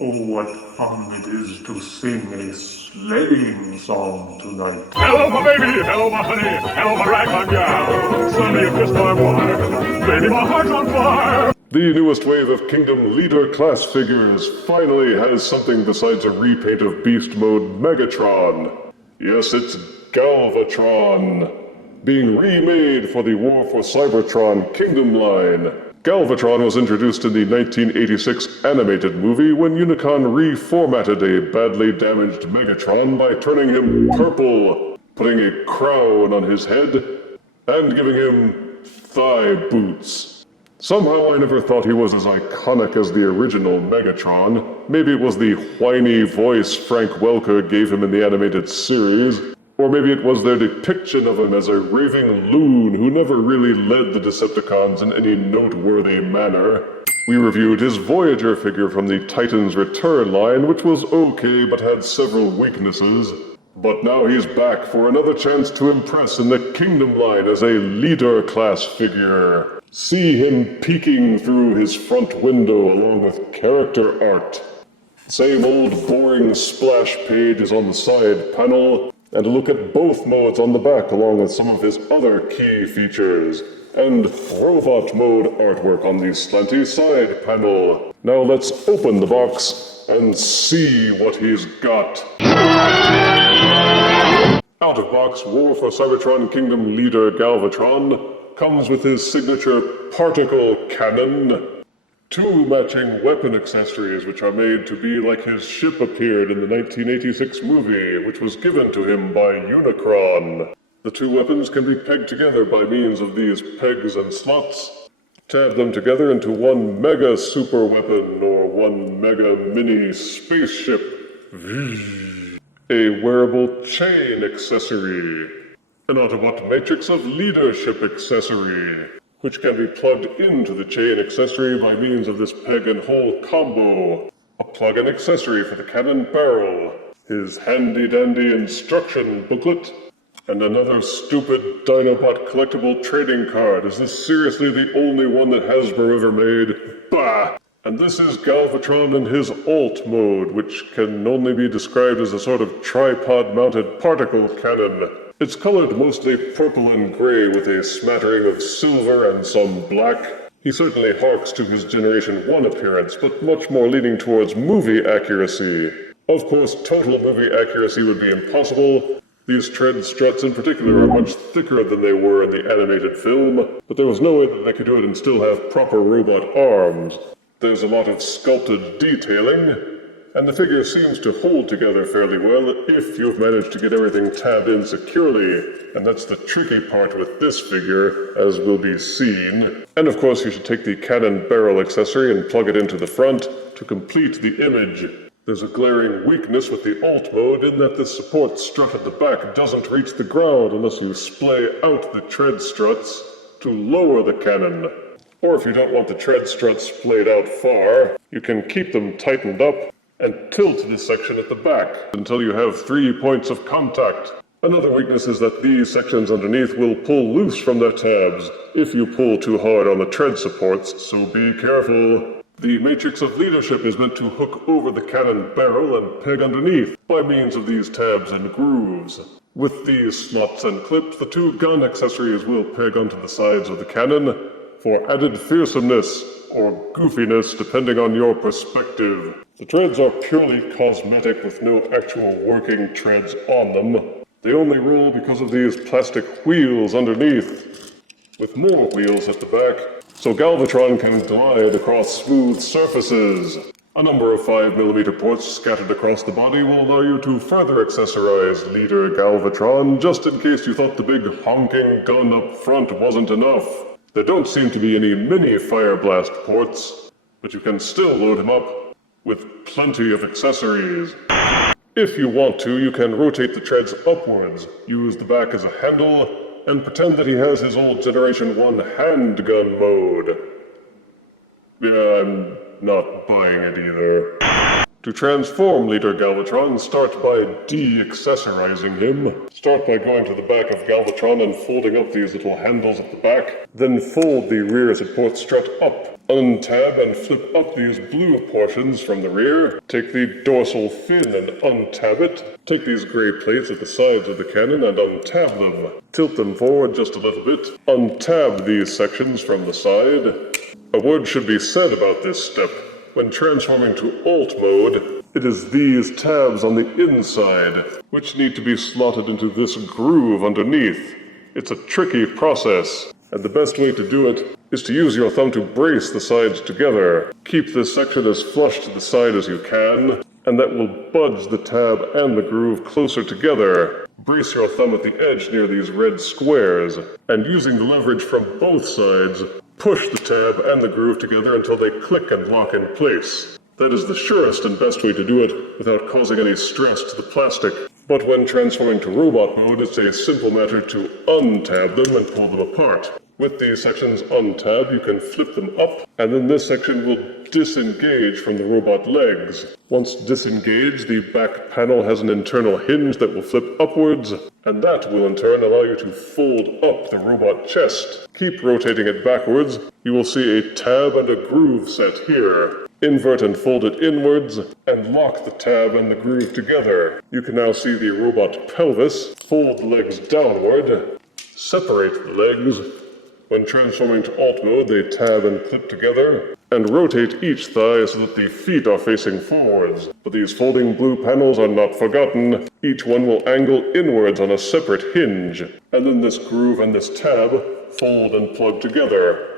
Oh, what fun it is to sing a sleighing song tonight. Hello, my baby. Hello, my honey. Hello, my ragtime gal. Suddenly you kissed my wife. Baby, my heart's on fire. The newest wave of Kingdom Leader class figures finally has something besides a repaint of Beast Mode Megatron. Yes, it's Galvatron, being remade for the War for Cybertron Kingdom line. Galvatron was introduced in the 1986 animated movie when Unicron reformatted a badly damaged Megatron by turning him purple, putting a crown on his head, and giving him thigh boots. Somehow I never thought he was as iconic as the original Megatron. Maybe it was the whiny voice Frank Welker gave him in the animated series, or maybe it was their depiction of him as a raving loon who never really led the Decepticons in any noteworthy manner. We reviewed his Voyager figure from the Titans Return line, which was okay but had several weaknesses. But now he's back for another chance to impress in the Kingdom line as a leader class figure. See him peeking through his front window along with character art. Same old boring splash page is on the side panel, and a look at both modes on the back along with some of his other key features. And robot mode artwork on the slanty side panel. Now let's open the box and see what he's got. Out-of-box War for Cybertron Kingdom Leader Galvatron comes with his signature particle cannon, 2 matching weapon accessories which are made to be like his ship appeared in the 1986 movie, which was given to him by Unicron. The 2 weapons can be pegged together by means of these pegs and slots. Tab them together into one mega super weapon or one mega mini spaceship. A wearable chain accessory. An Autobot Matrix of Leadership accessory, which can be plugged into the chain accessory by means of this peg and hole combo. A plug-in accessory for the cannon barrel, his handy-dandy instruction booklet, and another stupid Dinobot collectible trading card. Is this seriously the only one that Hasbro ever made? Bah! And this is Galvatron in his alt mode, which can only be described as a sort of tripod-mounted particle cannon. It's colored mostly purple and gray with a smattering of silver and some black. He certainly harks to his Generation 1 appearance, but much more leaning towards movie accuracy. Of course, total movie accuracy would be impossible. These tread struts in particular are much thicker than they were in the animated film, but there was no way that they could do it and still have proper robot arms. There's a lot of sculpted detailing, and the figure seems to hold together fairly well if you've managed to get everything tabbed in securely, and that's the tricky part with this figure, as will be seen. And of course you should take the cannon barrel accessory and plug it into the front to complete the image. There's a glaring weakness with the alt mode in that the support strut at the back doesn't reach the ground unless you splay out the tread struts to lower the cannon. Or if you don't want the tread struts splayed out far, you can keep them tightened up and tilt this section at the back until you have 3 points of contact. Another weakness is that these sections underneath will pull loose from their tabs if you pull too hard on the tread supports, so be careful. The Matrix of Leadership is meant to hook over the cannon barrel and peg underneath by means of these tabs and grooves. With these slots and clips, the 2 gun accessories will peg onto the sides of the cannon for added fearsomeness or goofiness depending on your perspective. The treads are purely cosmetic with no actual working treads on them. They only roll because of these plastic wheels underneath, with more wheels at the back, so Galvatron can glide across smooth surfaces. A number of 5mm ports scattered across the body will allow you to further accessorize Leader Galvatron, just in case you thought the big honking gun up front wasn't enough. There don't seem to be any mini fire blast ports, but you can still load him up with plenty of accessories. If you want to, you can rotate the treads upwards, use the back as a handle, and pretend that he has his old Generation 1 handgun mode. Yeah, I'm not buying it either. To transform Leader Galvatron, start by de-accessorizing him. Start by going to the back of Galvatron and folding up these little handles at the back. Then fold the rear support strut up. Untab and flip up these blue portions from the rear. Take the dorsal fin and untab it. Take these gray plates at the sides of the cannon and untab them. Tilt them forward just a little bit. Untab these sections from the side. A word should be said about this step. When transforming to Alt mode, it is these tabs on the inside which need to be slotted into this groove underneath. It's a tricky process, and the best way to do it is to use your thumb to brace the sides together. Keep this section as flush to the side as you can, and that will budge the tab and the groove closer together. Brace your thumb at the edge near these red squares, and using the leverage from both sides, push the tab and the groove together until they click and lock in place. That is the surest and best way to do it without causing any stress to the plastic. But when transforming to robot mode, it's a simple matter to untab them and pull them apart. With these sections untabbed, you can flip them up, and then this section will disengage from the robot legs. Once disengaged, the back panel has an internal hinge that will flip upwards, and that will in turn allow you to fold up the robot chest. Keep rotating it backwards. You will see a tab and a groove set here. Invert and fold it inwards, and lock the tab and the groove together. You can now see the robot pelvis. Fold the legs downward. Separate the legs. When transforming to Alt mode, they tab and clip together, and rotate each thigh so that the feet are facing forwards. But these folding blue panels are not forgotten. Each one will angle inwards on a separate hinge, and then this groove and this tab fold and plug together.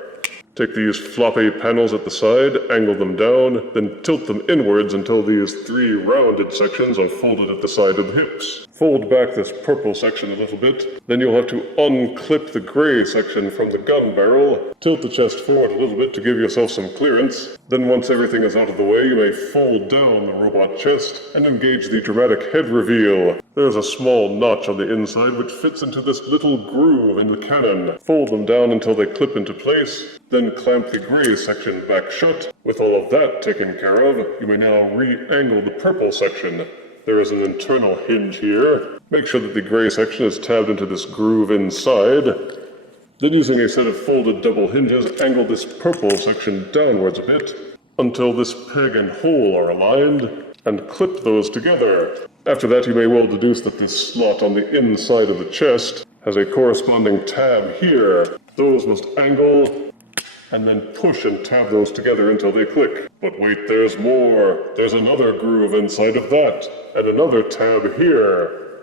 Take these floppy panels at the side, angle them down, then tilt them inwards until these three rounded sections are folded at the side of the hips. Fold back this purple section a little bit, then you'll have to unclip the gray section from the gun barrel, tilt the chest forward a little bit to give yourself some clearance. Then once everything is out of the way, you may fold down the robot chest and engage the dramatic head reveal. There's a small notch on the inside which fits into this little groove in the cannon. Fold them down until they clip into place, then clamp the gray section back shut. With all of that taken care of, you may now re-angle the purple section. There is an internal hinge here. Make sure that the gray section is tabbed into this groove inside. Then using a set of folded double hinges, angle this purple section downwards a bit until this peg and hole are aligned, and clip those together. After that, you may well deduce that this slot on the inside of the chest has a corresponding tab here. Those must angle, and then push and tab those together until they click. But wait, there's more. There's another groove inside of that, and another tab here.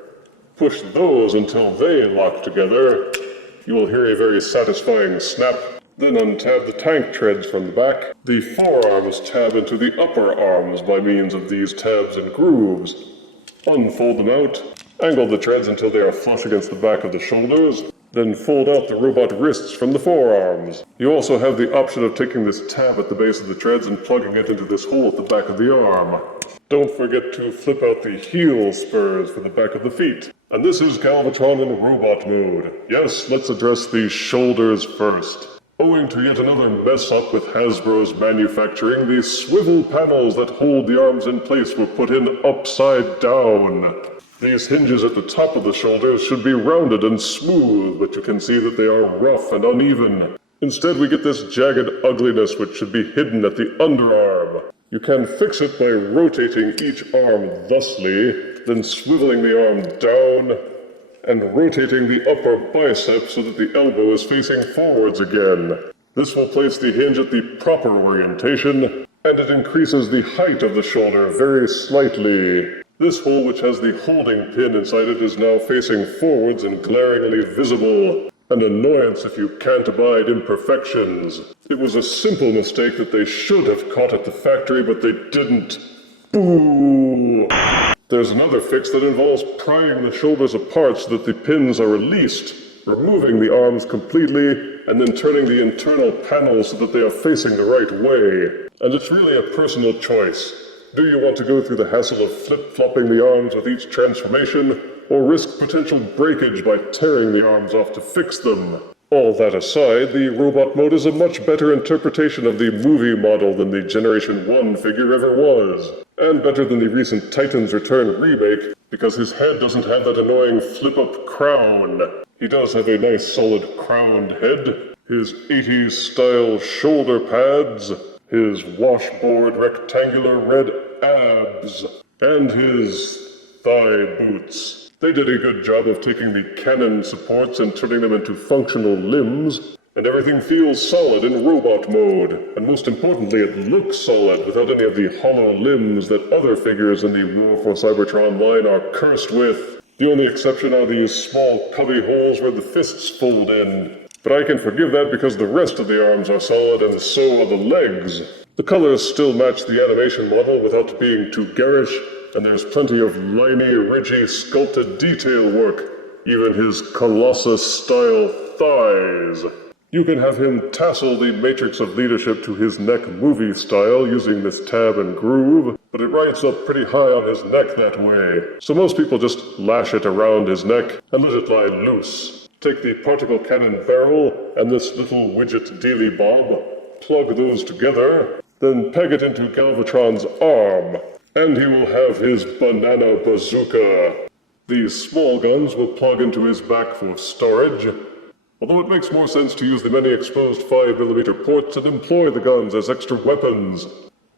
Push those until they lock together. You will hear a very satisfying snap. Then untab the tank treads from the back. The forearms tab into the upper arms by means of these tabs and grooves. Unfold them out. Angle the treads until they are flush against the back of the shoulders. Then fold out the robot wrists from the forearms. You also have the option of taking this tab at the base of the treads and plugging it into this hole at the back of the arm. Don't forget to flip out the heel spurs for the back of the feet. And this is Galvatron in robot mode. Yes, let's address the shoulders first. Owing to yet another mess-up with Hasbro's manufacturing, the swivel panels that hold the arms in place were put in upside down. These hinges at the top of the shoulders should be rounded and smooth, but you can see that they are rough and uneven. Instead, we get this jagged ugliness which should be hidden at the underarm. You can fix it by rotating each arm thusly, then swiveling the arm down, and rotating the upper bicep so that the elbow is facing forwards again. This will place the hinge at the proper orientation, and it increases the height of the shoulder very slightly. This hole, which has the holding pin inside it, is now facing forwards and glaringly visible. An annoyance if you can't abide imperfections. It was a simple mistake that they should have caught at the factory, but they didn't. Boo! There's another fix that involves prying the shoulders apart so that the pins are released, removing the arms completely, and then turning the internal panels so that they are facing the right way. And it's really a personal choice. Do you want to go through the hassle of flip-flopping the arms with each transformation, or risk potential breakage by tearing the arms off to fix them? All that aside, the robot mode is a much better interpretation of the movie model than the Generation 1 figure ever was. And better than the recent Titans Return remake, because his head doesn't have that annoying flip-up crown. He does have a nice solid crowned head, his 80s style shoulder pads, his washboard rectangular red abs, and his thigh boots. They did a good job of taking the cannon supports and turning them into functional limbs, and everything feels solid in robot mode. And most importantly, it looks solid without any of the hollow limbs that other figures in the War for Cybertron line are cursed with. The only exception are these small cubby holes where the fists fold in. But I can forgive that because the rest of the arms are solid and so are the legs. The colors still match the animation model without being too garish, and there's plenty of liney, ridgy, sculpted detail work, even his Colossus-style thighs. You can have him tassel the matrix of leadership to his neck movie style using this tab and groove, but it rides up pretty high on his neck that way. So most people just lash it around his neck and let it lie loose. Take the particle cannon barrel and this little widget dealy bob, plug those together, then peg it into Galvatron's arm, and he will have his banana bazooka. These small guns will plug into his back for storage, although it makes more sense to use the many exposed 5mm ports and employ the guns as extra weapons.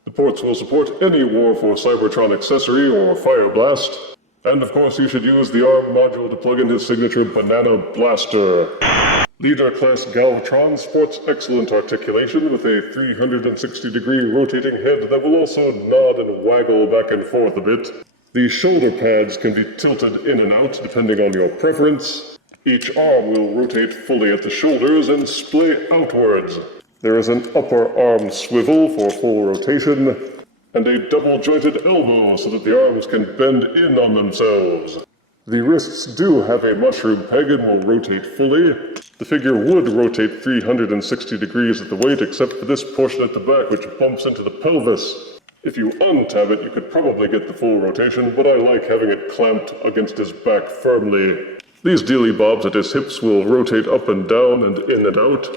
The ports will support any War for Cybertron accessory or fire blast, and of course you should use the arm module to plug in his signature banana blaster. Leader Class Galvatron sports excellent articulation with a 360-degree rotating head that will also nod and waggle back and forth a bit. The shoulder pads can be tilted in and out depending on your preference. Each arm will rotate fully at the shoulders and splay outwards. There is an upper arm swivel for full rotation, and a double-jointed elbow so that the arms can bend in on themselves. The wrists do have a mushroom peg and will rotate fully. The figure would rotate 360 degrees at the weight, except for this portion at the back, which bumps into the pelvis. If you untab it, you could probably get the full rotation, but I like having it clamped against his back firmly. These dealy bobs at his hips will rotate up and down and in and out,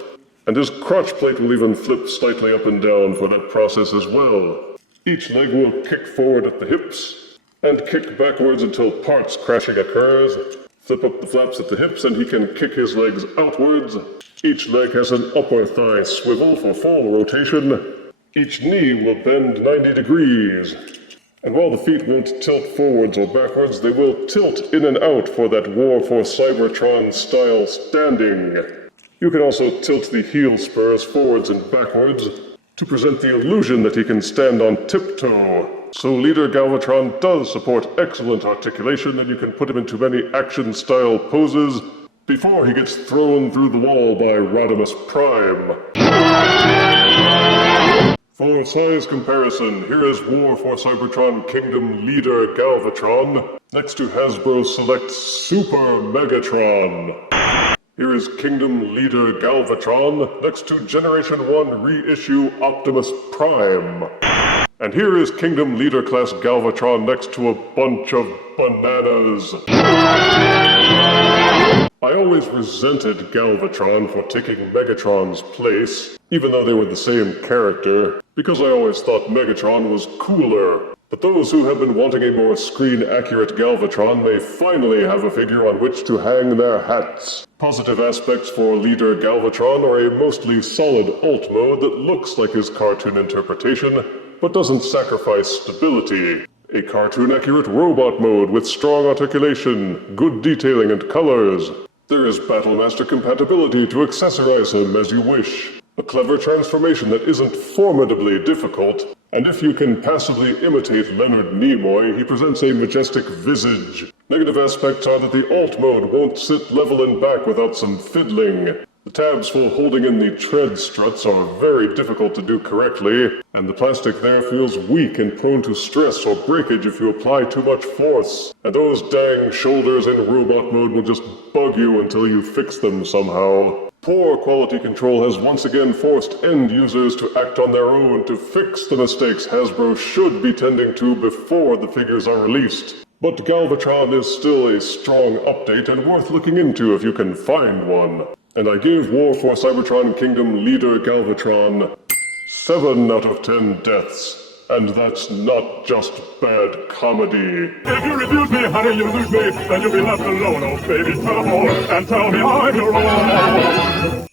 and his crotch plate will even flip slightly up and down for that process as well. Each leg will kick forward at the hips, and kick backwards until parts crashing occurs. Flip up the flaps at the hips and he can kick his legs outwards. Each leg has an upper thigh swivel for full rotation. Each knee will bend 90 degrees. And while the feet won't tilt forwards or backwards, they will tilt in and out for that War for Cybertron style standing. You can also tilt the heel spurs forwards and backwards to present the illusion that he can stand on tiptoe. So Leader Galvatron does support excellent articulation, and you can put him into many action-style poses before he gets thrown through the wall by Rodimus Prime. For size comparison, here is War for Cybertron Kingdom Leader Galvatron next to Hasbro Select Super Megatron. Here is Kingdom Leader Galvatron next to Generation 1 reissue Optimus Prime. And here is Kingdom Leader Class Galvatron next to a bunch of bananas. I always resented Galvatron for taking Megatron's place, even though they were the same character, because I always thought Megatron was cooler. But those who have been wanting a more screen-accurate Galvatron may finally have a figure on which to hang their hats. Positive aspects for Leader Galvatron are a mostly solid alt mode that looks like his cartoon interpretation, but doesn't sacrifice stability. A cartoon-accurate robot mode with strong articulation, good detailing and colors. There is Battlemaster compatibility to accessorize him as you wish. A clever transformation that isn't formidably difficult. And if you can passively imitate Leonard Nimoy, he presents a majestic visage. Negative aspects are that the alt mode won't sit level and back without some fiddling. The tabs for holding in the tread struts are very difficult to do correctly, and the plastic there feels weak and prone to stress or breakage if you apply too much force. And those dang shoulders in robot mode will just bug you until you fix them somehow. Poor quality control has once again forced end users to act on their own to fix the mistakes Hasbro should be tending to before the figures are released. But Galvatron is still a strong update and worth looking into if you can find one. And I gave War for Cybertron Kingdom Leader Galvatron 7 out of 10 deaths. And that's not just bad comedy. If you refuse me, honey, you lose me. Then you'll be left alone, oh baby. Tell them all and tell me I'm your own.